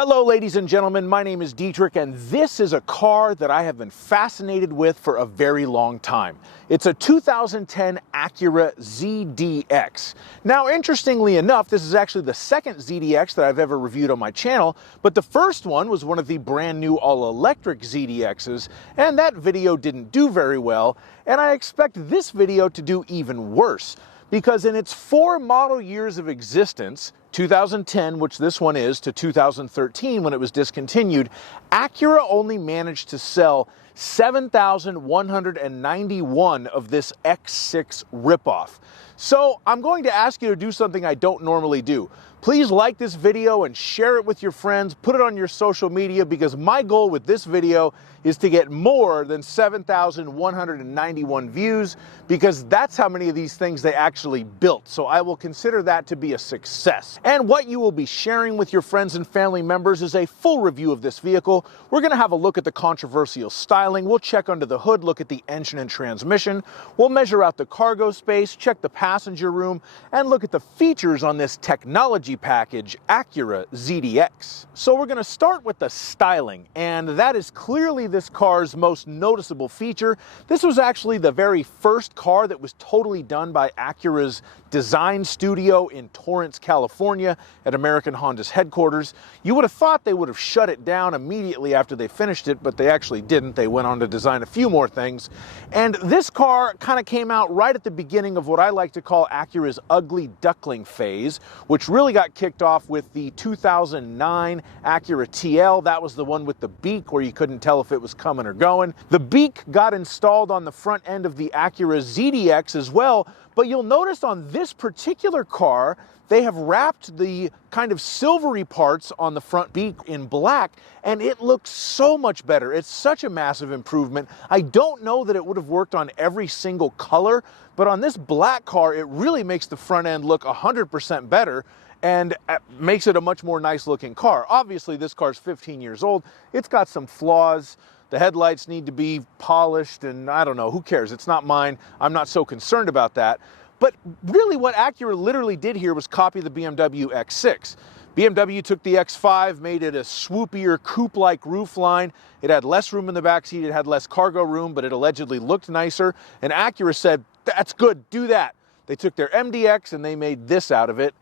Hello ladies and gentlemen, my name is Dietrich and this is a car that I have been fascinated with for a very long time. It's a 2010 Acura ZDX. Now interestingly enough, this is actually the second ZDX that I've ever reviewed on my channel, but the first one was one of the brand new all-electric ZDXs, and that video didn't do very well, and I expect this video to do even worse. Because in its 4 model years of existence, 2010, which this one is, to 2013 when it was discontinued, Acura only managed to sell 7,191 of this X6 ripoff. So I'm going to ask you to do something I don't normally do. Please like this video and share it with your friends, put it on your social media, because my goal with this video is to get more than 7,191 views, because that's how many of these things they actually built. So I will consider that to be a success. And what you will be sharing with your friends and family members is a full review of this vehicle. We're going to have a look at the controversial styling. We'll check under the hood, look at the engine and transmission. We'll measure out the cargo space, check the passenger room, and look at the features on this technology package, Acura ZDX. So we're going to start with the styling, and that is clearly this car's most noticeable feature. This was actually the very first car that was totally done by Acura's design studio in Torrance, California at American Honda's headquarters. You would have thought they would have shut it down immediately after they finished it, but they actually didn't. They went on to design a few more things. And this car kind of came out right at the beginning of what I like to call Acura's ugly duckling phase, which really got kicked off with the 2009 Acura TL. That was the one with the beak where you couldn't tell if it was coming or going. The beak got installed on the front end of the Acura ZDX as well, but you'll notice on this particular car, they have wrapped the kind of silvery parts on the front beak in black, and it looks so much better. It's such a massive improvement. I don't know that it would have worked on every single color, but on this black car, it really makes the front end look 100% better and makes it a much more nice looking car. Obviously, this car's 15 years old. It's got some flaws. The headlights need to be polished, and I don't know, who cares? It's not mine. I'm not so concerned about that. But really what Acura literally did here was copy the BMW X6. BMW took the X5, made it a swoopier coupe-like roofline. It had less room in the backseat, it had less cargo room, but it allegedly looked nicer. And Acura said, that's good, do that. They took their MDX and they made this out of it.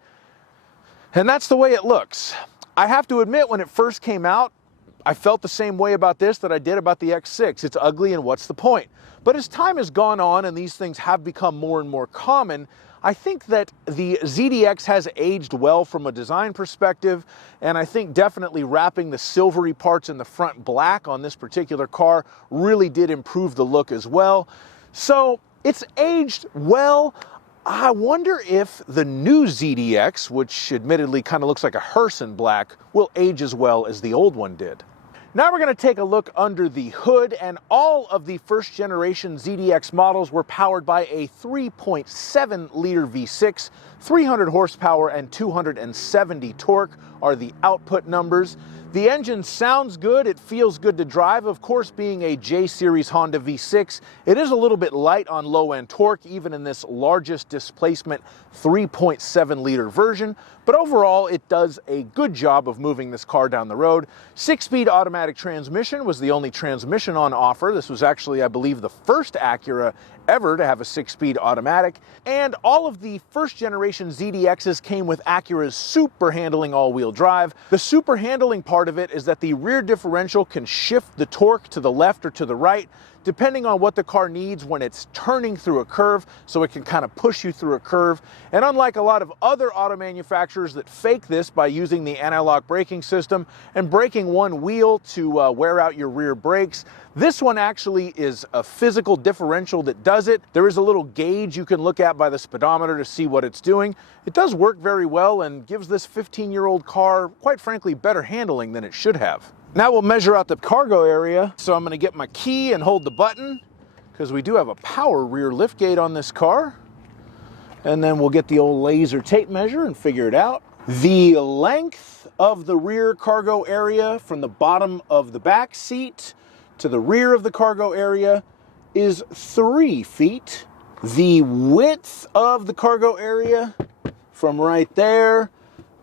And that's the way it looks. I have to admit, when it first came out, I felt the same way about this that I did about the X6. It's ugly, and what's the point? But as time has gone on and these things have become more and more common, I think that the ZDX has aged well from a design perspective, and I think definitely wrapping the silvery parts in the front black on this particular car really did improve the look as well. So it's aged well. I wonder if the new ZDX, which admittedly kind of looks like a hearse in black, will age as well as the old one did. Now we're going to take a look under the hood, and all of the first generation ZDX models were powered by a 3.7 liter V6, 300 horsepower and 270 torque are the output numbers. The engine sounds good, it feels good to drive. Of course, being a J-Series Honda V6, it is a little bit light on low-end torque, even in this largest displacement 3.7 liter version, but overall it does a good job of moving this car down the road. 6-speed automatic transmission was the only transmission on offer. This was actually, I believe, the first Acura ever to have a 6-speed automatic, and all of the first generation ZDXs came with Acura's super handling all-wheel drive. The super handling part of it is that the rear differential can shift the torque to the left or to the right depending on what the car needs when it's turning through a curve, so it can kind of push you through a curve. And unlike a lot of other auto manufacturers that fake this by using the anti-lock braking system and braking one wheel to wear out your rear brakes, this one actually is a physical differential that does it. There is a little gauge you can look at by the speedometer to see what it's doing. It does work very well and gives this 15-year-old car, quite frankly, better handling than it should have. Now we'll measure out the cargo area. So I'm going to get my key and hold the button, because we do have a power rear liftgate on this car. And then we'll get the old laser tape measure and figure it out. The length of the rear cargo area from the bottom of the back seat to the rear of the cargo area is 3 feet. The width of the cargo area from right there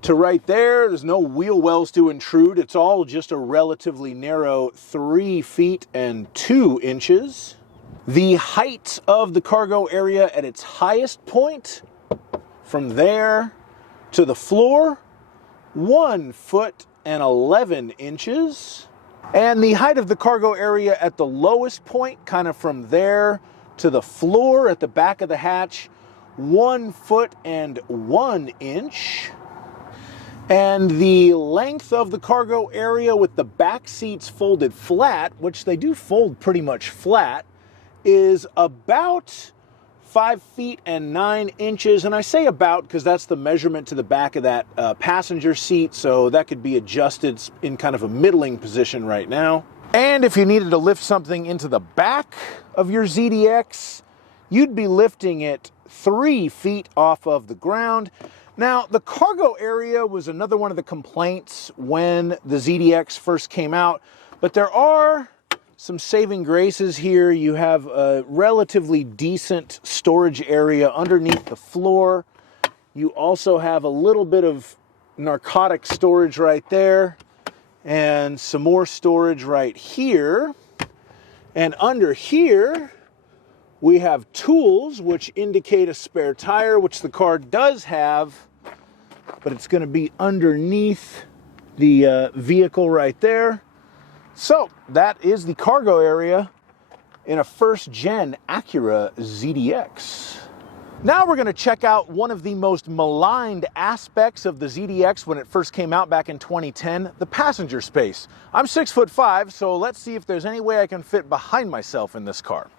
to right there. There's no wheel wells to intrude. It's all just a relatively narrow 3 feet and 2 inches. The height of the cargo area at its highest point, from there to the floor, 1 foot and 11 inches. And the height of the cargo area at the lowest point, kind of from there to the floor at the back of the hatch, 1 foot and 1 inch. And the length of the cargo area with the back seats folded flat, which they do fold pretty much flat, is about 5 feet and 9 inches. And I say about because that's the measurement to the back of that passenger seat, so that could be adjusted in kind of a middling position right now. And if you needed to lift something into the back of your ZDX, you'd be lifting it 3 feet off of the ground. Now, the cargo area was another one of the complaints when the ZDX first came out, but there are some saving graces here. You have a relatively decent storage area underneath the floor. You also have a little bit of narcotic storage right there, and some more storage right here. And under here, we have tools, which indicate a spare tire, which the car does have, but it's going to be underneath the vehicle right there. So that is the cargo area in a first-gen Acura ZDX. Now we're going to check out one of the most maligned aspects of the ZDX when it first came out back in 2010, the passenger space. I'm 6'5", so let's see if there's any way I can fit behind myself in this car.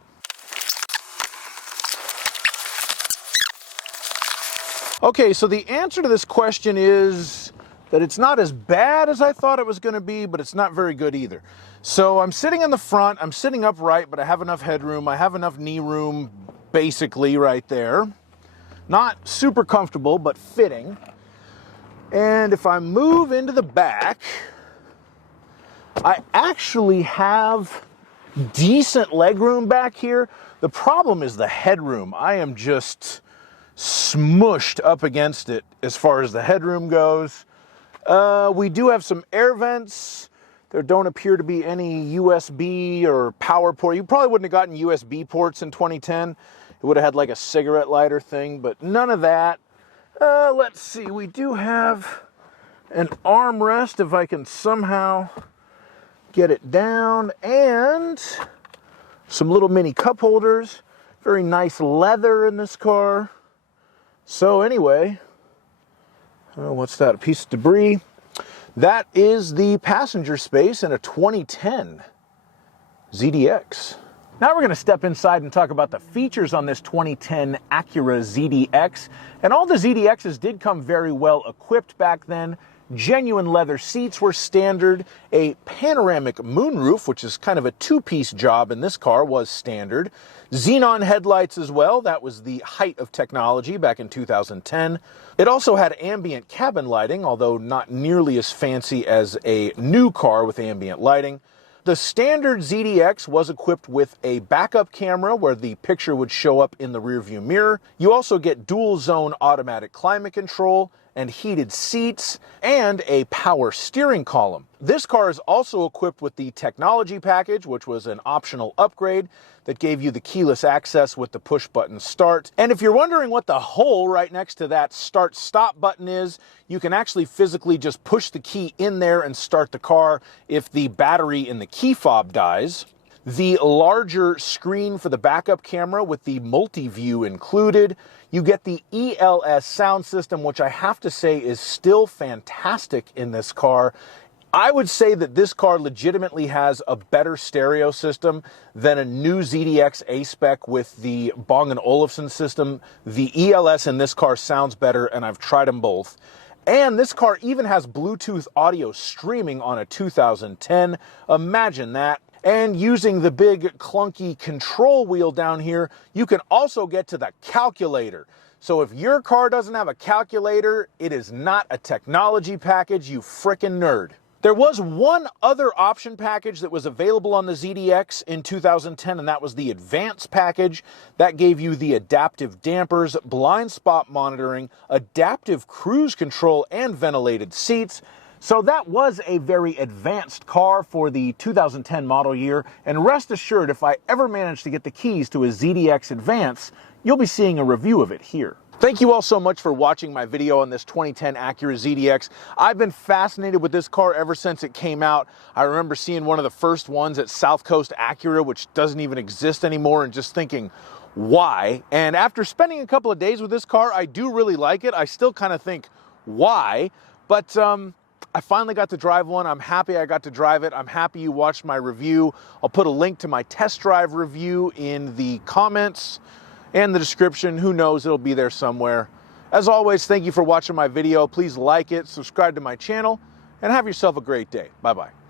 Okay, so the answer to this question is that it's not as bad as I thought it was going to be, but it's not very good either. So I'm sitting in the front, I'm sitting upright, but I have enough headroom, I have enough knee room, basically right there. Not super comfortable, but fitting. And if I move into the back, I actually have decent legroom back here. The problem is the headroom. I am just smushed up against it as far as the headroom goes. We do have some air vents. There don't appear to be any USB or power port. You probably wouldn't have gotten USB ports in 2010. It would have had like a cigarette lighter thing, but none of that. Let's see, we do have an armrest if I can somehow get it down, and some little mini cup holders. Very nice leather in this car. So anyway, what's that? A piece of debris. That is the passenger space in a 2010 ZDX. Now we're going to step inside and talk about the features on this 2010 Acura ZDX. And all the ZDXs did come very well equipped back then. Genuine leather seats were standard. A panoramic moonroof, which is kind of a two-piece job in this car, was standard. Xenon headlights as well. That was the height of technology back in 2010. It also had ambient cabin lighting, although not nearly as fancy as a new car with ambient lighting. The standard ZDX was equipped with a backup camera where the picture would show up in the rearview mirror. You also get dual zone automatic climate control and heated seats and a power steering column. This car is also equipped with the technology package, which was an optional upgrade that gave you the keyless access with the push button start. And if you're wondering what the hole right next to that start stop button is, you can actually physically just push the key in there and start the car if the battery in the key fob dies. The larger screen for the backup camera with the multi-view included. You get the ELS sound system, which I have to say is still fantastic in this car. I would say that this car legitimately has a better stereo system than a new ZDX A-Spec with the Bang & Olufsen system. The ELS in this car sounds better, and I've tried them both. And this car even has Bluetooth audio streaming on a 2010. Imagine that. And using the big clunky control wheel down here, you can also get to the calculator. So if your car doesn't have a calculator, it is not a technology package, you frickin' nerd. There was one other option package that was available on the ZDX in 2010, and that was the Advance package. That gave you the adaptive dampers, blind spot monitoring, adaptive cruise control, and ventilated seats. So that was a very advanced car for the 2010 model year, and rest assured, if I ever manage to get the keys to a ZDX Advance, you'll be seeing a review of it here. Thank you all so much for watching my video on this 2010 Acura ZDX. I've been fascinated with this car ever since it came out. I remember seeing one of the first ones at South Coast Acura, which doesn't even exist anymore, and just thinking, why? And after spending a couple of days with this car, I do really like it. I still kind of think, why? But I finally got to drive one. I'm happy I got to drive it. I'm happy you watched my review. I'll put a link to my test drive review in the comments and the description. Who knows, it'll be there somewhere. As always, thank you for watching my video. Please like it, subscribe to my channel, and have yourself a great day. Bye-bye.